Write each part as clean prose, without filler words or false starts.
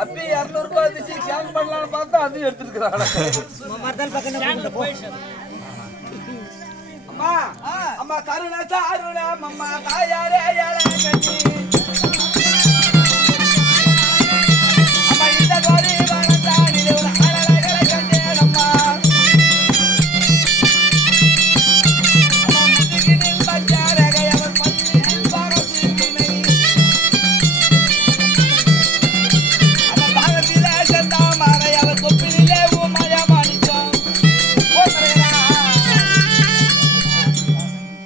அப்படி 200 ரூபாய் இருந்துச்சு ஸ்கேன் பண்ணலாம்னு பார்த்தா அதையும் எடுத்துருக்குறாங்க. அம்மா அம்மா கருணா சாருணா அம்மா தாயாரே கட்டி அம்மா இந்த கோரி வளர்ந்தாடி ஒரு அழகரை கண்டேனம்மா. அம்மா முதுகினில் பஞ்சாரகை அவர் பள்ளியில் பாகசீவினை அம்மா பாகத்திலே செந்தாமரை அவர் கொப்பிலே ஊமய மாணிக்கம்.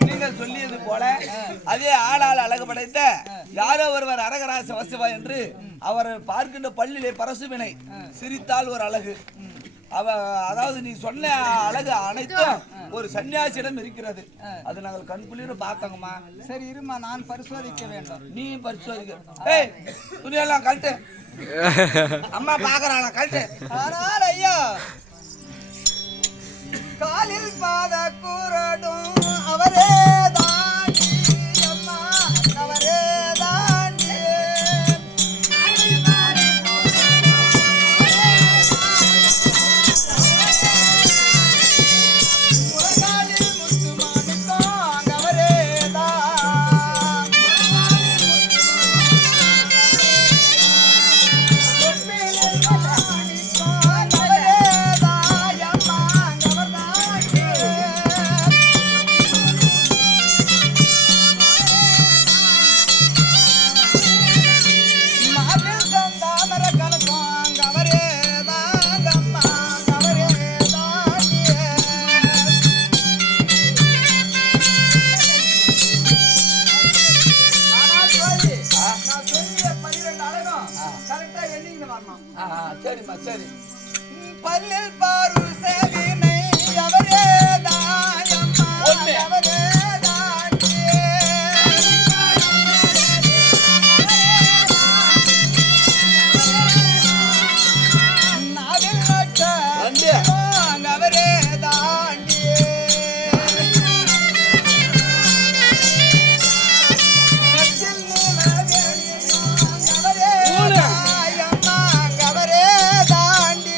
நீங்கள் சொல்லியது போல அதே ஆளால் அழகு படைத்த யாரோ ஒருவர் அரகராச வசுவா என்று அவர் பார்க்கின்ற பள்ளியிலே பரசுவினை சிரித்தால் ஒரு அழகு. அதாவது நீ சொன்ன அழகு அனைத்தும் ஒரு சன்னியாசியிடம் இருக்கிறது. அது நாங்கள் கண்குளிர பார்த்தோங்கம்மா. சரி இருமா, நான் பரிசோதிக்க வேண்டும். நீ பரிசோதிக்க. ஏய் துணியெல்லாம் கழட்டு. அம்மா பாக்குறாளா கழட்டு. ஆனால் ஐயா காலில் பாத கூறடும் அவரே தாண்டி அம்மா அவரே தாண்டி முழங்காலில் முத்து மாணிக்கம் அவரே தான் சரிம்மா சரி. பல்லில் பாரு சேவினை அவரே தாயம்மா அவரே தாண்டி நாவில் நட்ட அவரே தாண்டி அவரே தாயம்மா அவரே தாண்டி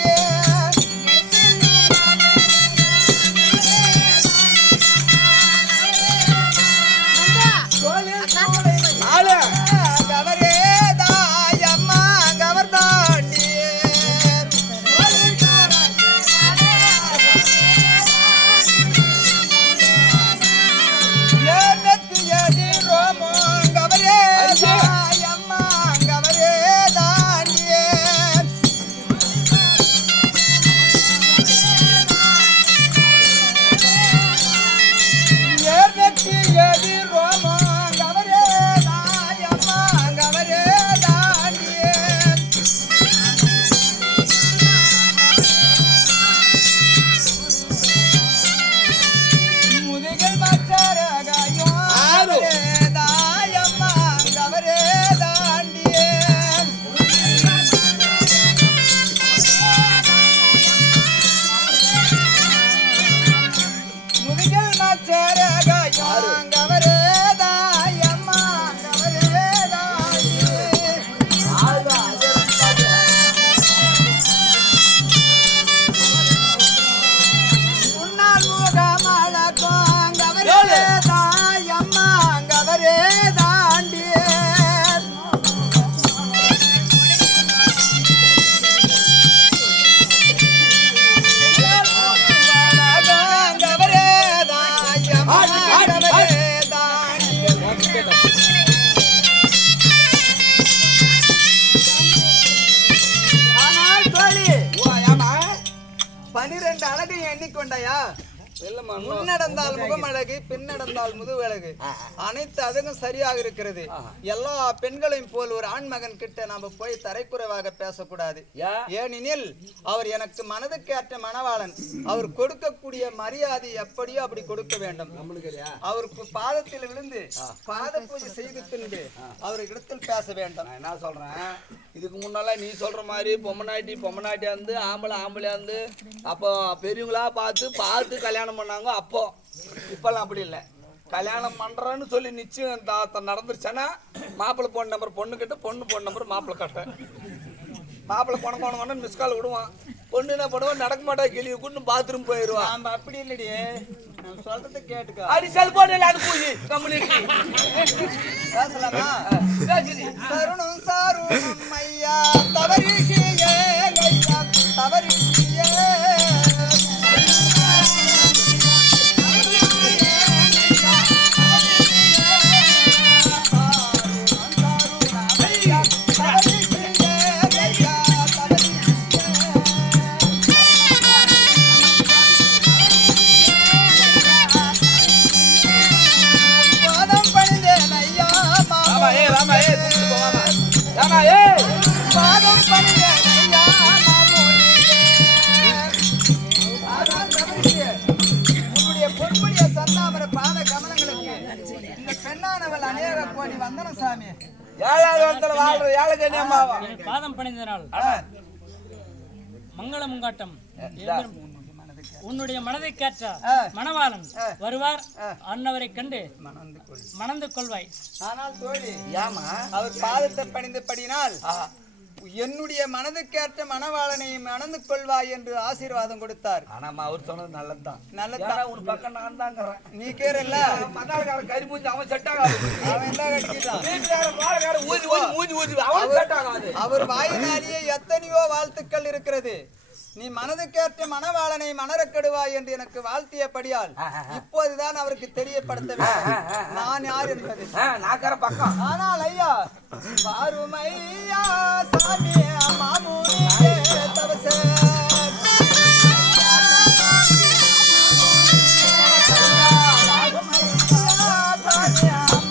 முன்னடந்தால் முகமழகு பின்னடந்தால் முதுகழகு அனைத்து அதுவும் சரியாக இருக்கிறது. எல்லா பெண்களையும் போல் ஒரு ஆண்மகன் கிட்ட நாம போய் தரைக்குறைவாக பேசக்கூடாது. ஏனெனில் அவர் எனக்கு மனதுக்கேற்ற மணவாளன். அவர் கொடுக்கக்கூடிய மரியாதை எப்படியோ அப்படி கொடுக்க வேண்டும். அவருக்கு பாதத்தில் விழுந்து பாத பூஜை செய்து பின்பு அவருக்கு இடத்தில் பேச வேண்டும். நான் என்ன சொல்றேன், இதுக்கு முன்னால நீ சொல்ற மாதிரி பொம்மநாட்டியா இருந்து ஆம்பளையா இருந்து அப்போ பெரியவங்களா பார்த்து கல்யாணம் பண்ணாங்க. அப்போ இப்பெல்லாம் அப்படி இல்லை. கல்யாணம் பண்றேன்னு சொல்லி நிச்சயம் நடந்துருச்சுன்னா மாப்பிள்ளை பொண்ணு நம்பர் பொண்ணு கிட்ட, பொண்ணு நம்பர் மாப்பிள்ளை கட்ட. மாப்பிள்ளை போன மிஸ்கால் விடுவான். பொண்ணு என்ன பண்ணுவான், நடக்க மாட்டா, கிளியை கூட்டு பாத்ரூம் போயிடுவான். நம்ம அப்படி இல்லடி, நான் சொல்றதை கேட்டுக்கோ. அடி செல்போன் அது போய் கம்யூனிட்டி பேசலாமா? சருணும் சாருணும் ஐயா தவறியே ஐயா தவறியே பாதம் பணிந்தனால் மங்களமுங்காட்டம் உன்னுடைய மனதை கேட்ட மணவாளன் வருவார். அன்னவரை கண்டு மணந்து கொள்வாய். ஆனால் தோழி, அவர் பாதத்தை பணிந்தபடினால் என்னுடைய மனதுக்கேற்ற மணவாளனை மணந்து கொள்வாய் என்று ஆசீர்வாதம் கொடுத்தார். ஆனாமா அவர் சொன்னது நல்லதுதான். நல்லதா? ஒரு பக்கம் நான் தாங்கிறேன். நீ கேரல்ல மன்னார்கார கறி மூஞ்சி அவன் செட் ஆகாது. அவன் எல்லாம் கட்டிக்கிட்டான். அவன் செட் ஆகாது. அவர் வாயினாலேயே எத்தனையோ வாழ்த்துக்கள் இருக்கிறது. நீ மனதுக்கேற்ற மணவாளனை மணரக்கெடுவாய் என்று எனக்கு வாழ்த்தியபடியால் இப்போதுதான் அவருக்கு தெரியப்படுத்த வேண்டும் நான் யார் என்பது. பக்கம் ஆனால் ஐயா வாருமையா சாமி மாமூனே தவசே சாமி